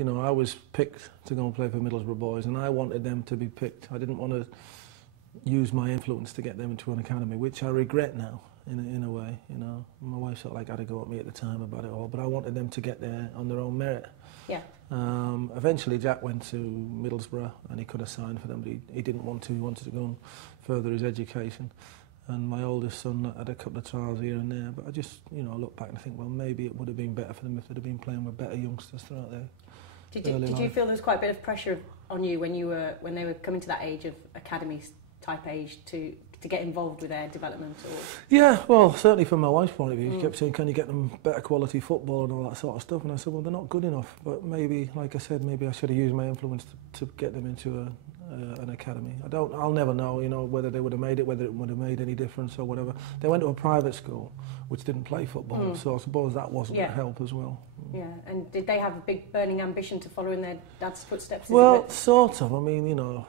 you know, I was picked to go and play for Middlesbrough boys, and I wanted them to be picked. I didn't want to use my influence to get them into an academy, which I regret now, in a way. You know, my wife sort of like had to go at me at the time about it all, but I wanted them to get there on their own merit. Yeah. Eventually, Jack went to Middlesbrough, and he could have signed for them, but he didn't want to. He wanted to go and further his education. And my oldest son had a couple of trials here and there, but I just, you know, look back and think, well, maybe it would have been better for them if they'd have been playing with better youngsters throughout their Did you feel there was quite a bit of pressure on you when they were coming to that age of academy type age to get involved with their development? Or? Yeah, well, certainly from my wife's point of view, she kept saying, can you get them better quality football and all that sort of stuff? And I said, well, they're not good enough. But maybe, like I said, maybe I should have used my influence to get them into an academy. I'll never know, you know, whether they would have made it, whether it would have made any difference or whatever. They went to a private school which didn't play football, so I suppose that wasn't a help as well. Yeah, and did they have a big burning ambition to follow in their dad's footsteps? Well, sort of. I mean, you know,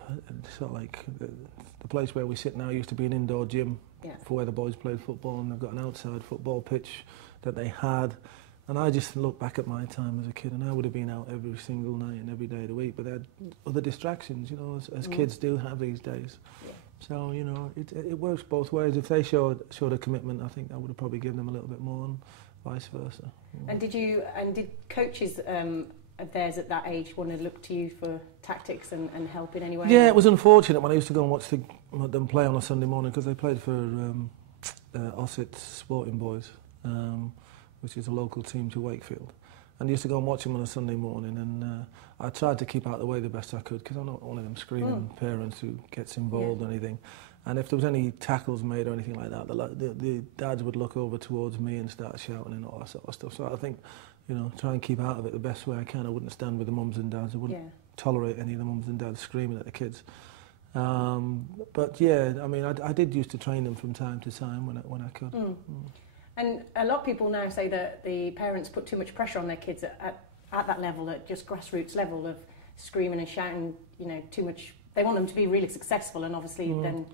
sort of like the place where we sit now used to be an indoor gym for where the boys played football, and they've got an outside football pitch that they had. And I just look back at my time as a kid, and I would have been out every single night and every day of the week, but they had other distractions, you know, as kids do have these days. Yeah. So, you know, it works both ways. If they showed a commitment, I think I would have probably given them a little bit more, and vice versa. And did coaches of theirs at that age want to look to you for tactics and help in any way? Yeah, it was unfortunate when I used to go and watch them play on a Sunday morning, because they played for Ossett Sporting Boys, which is a local team to Wakefield. And I used to go and watch them on a Sunday morning, and I tried to keep out of the way the best I could, because I'm not one of them screaming parents who gets involved or anything. And if there was any tackles made or anything like that, the dads would look over towards me and start shouting and all that sort of stuff. So I think, you know, try and keep out of it the best way I can. I wouldn't stand with the mums and dads. I wouldn't tolerate any of the mums and dads screaming at the kids. But yeah, I mean, I did used to train them from time to time when I could. And a lot of people now say that the parents put too much pressure on their kids at that level, at just grassroots level of screaming and shouting, you know, too much. They want them to be really successful, and obviously then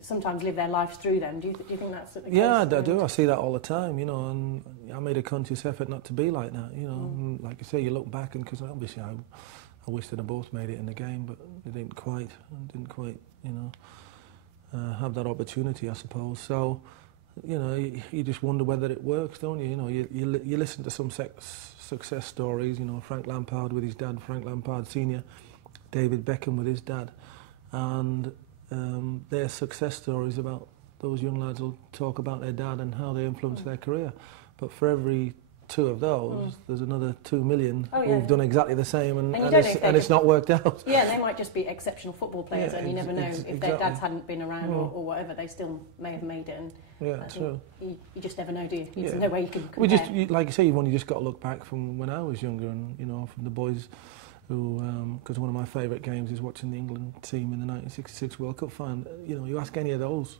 sometimes live their lives through them. Do you think that's the case? Yeah, I do. I see that all the time, you know, and I made a conscious effort not to be like that, you know. And like I say, you look back, and because obviously I wish that they both made it in the game, but they didn't quite, you know, have that opportunity, I suppose. So, you know, you just wonder whether it works, don't you? You know, you listen to some success stories, you know, Frank Lampard with his dad, Frank Lampard Senior, David Beckham with his dad, and their success stories about those young lads will talk about their dad and how they influenced their career. But for every two of those, there's another 2 million who've done exactly the same, and it's not worked out. Yeah, and they might just be exceptional football players, and you never know if their dads hadn't been around or whatever, they still may have made it. And true. You just never know, do you? There's no way you can compare. Like you say, you've only just got to look back from when I was younger, and you know, from the boys who, because one of my favourite games is watching the England team in the 1966 World Cup final. You know, you ask any of those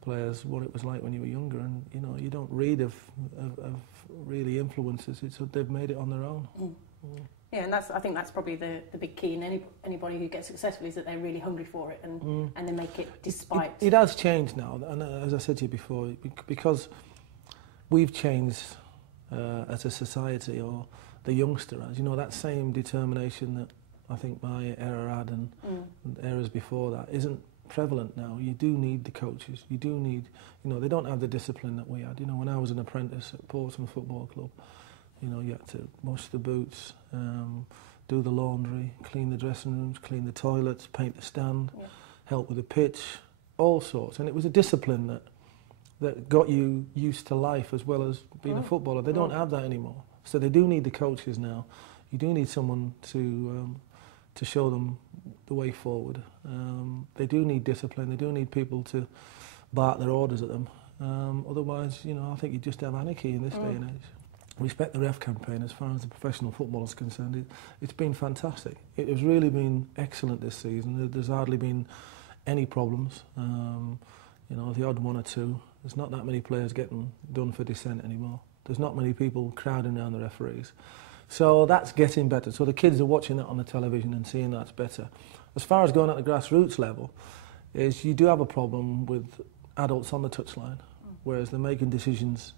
players what it was like when you were younger, and you know, you don't read of really influences. It's they've made it on their own. Yeah, and I think that's probably the big key in anybody who gets successful, is that they're really hungry for it and they make it despite. It has changed now, and as I said to you before, because we've changed as a society, or the youngster has. You know, that same determination that I think my era had and eras before that isn't prevalent now. You do need the coaches. You do need, you know, they don't have the discipline that we had. You know, when I was an apprentice at Portsmouth Football Club, you know, you had to wash the boots, do the laundry, clean the dressing rooms, clean the toilets, paint the stand, help with the pitch, all sorts. And it was a discipline that got you used to life as well as being a footballer. They don't have that anymore. So they do need the coaches now. You do need someone to show them the way forward. They do need discipline. They do need people to bark their orders at them. Otherwise, you know, I think you just have anarchy in this day and age. Respect the Ref campaign, as far as the professional football is concerned, it's been fantastic. It has really been excellent this season. There's hardly been any problems. You know, the odd one or two. There's not that many players getting done for dissent anymore. There's not many people crowding around the referees. So that's getting better. So the kids are watching that on the television and seeing that's better. As far as going at the grassroots level, is you do have a problem with adults on the touchline, whereas they're making decisions,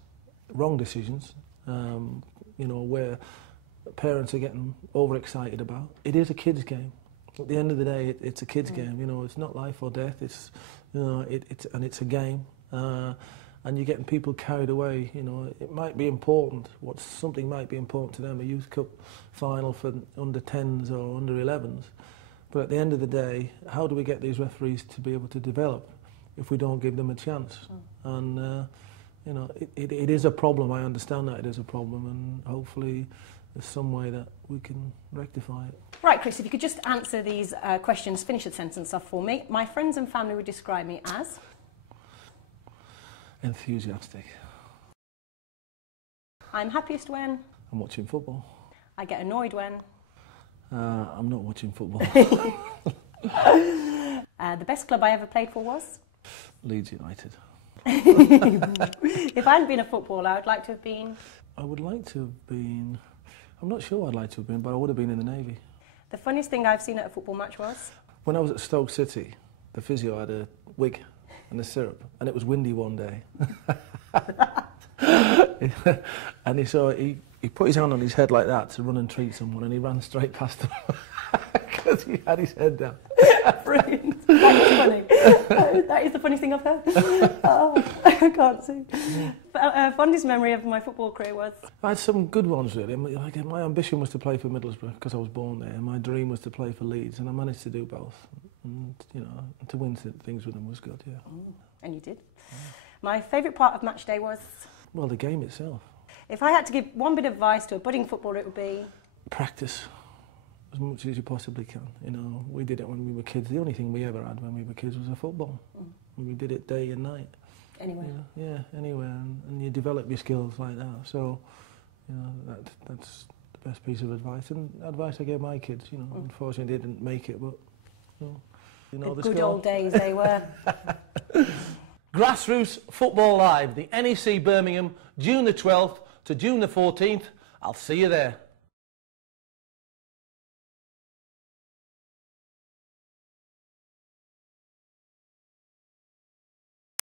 wrong decisions, you know, where that parents are getting overexcited about. It is a kids' game. At the end of the day, it's a kids' game. You know, it's not life or death. It's, you know, it's a game. And you're getting people carried away. You know, it might be important. Something might be important to them, a youth cup final for under 10s or under 11s. But at the end of the day, how do we get these referees to be able to develop if we don't give them a chance? And you know, it is a problem. I understand that it is a problem, and hopefully there's some way that we can rectify it. Right, Chris, if you could just answer these questions, finish the sentence off for me. My friends and family would describe me as? Enthusiastic. I'm happiest when? I'm watching football. I get annoyed when? I'm not watching football. The best club I ever played for was? Leeds United. If I hadn't been a footballer, I'd like to have been? I would like to have been... I'm not sure I'd like to have been, but I would have been in the Navy. The funniest thing I've seen at a football match was? When I was at Stoke City, the physio had a wig and a syrup, and it was windy one day. And he put his hand on his head like that to run and treat someone, and he ran straight past him because he had his head down. Brilliant. That is funny. That is the funniest thing I've heard. Oh, I can't see. Fondest memory of my football career was? I had some good ones, really. My ambition was to play for Middlesbrough because I was born there, and my dream was to play for Leeds, and I managed to do both. And, you know, to win things with them was good, yeah. And you did. Yeah. My favourite part of match day was? Well, the game itself. If I had to give one bit of advice to a budding footballer, it would be? Practice as much as you possibly can. You know, we did it when we were kids. The only thing we ever had when we were kids was a football. And we did it day and night. Anywhere. You know, yeah, anywhere. And you develop your skills like that. So, you know, that's the best piece of advice. And advice I gave my kids, you know, unfortunately they didn't make it, but, you know the good old days they were. Grassroots Football Live, the NEC Birmingham, June the 12th to June the 14th. I'll see you there.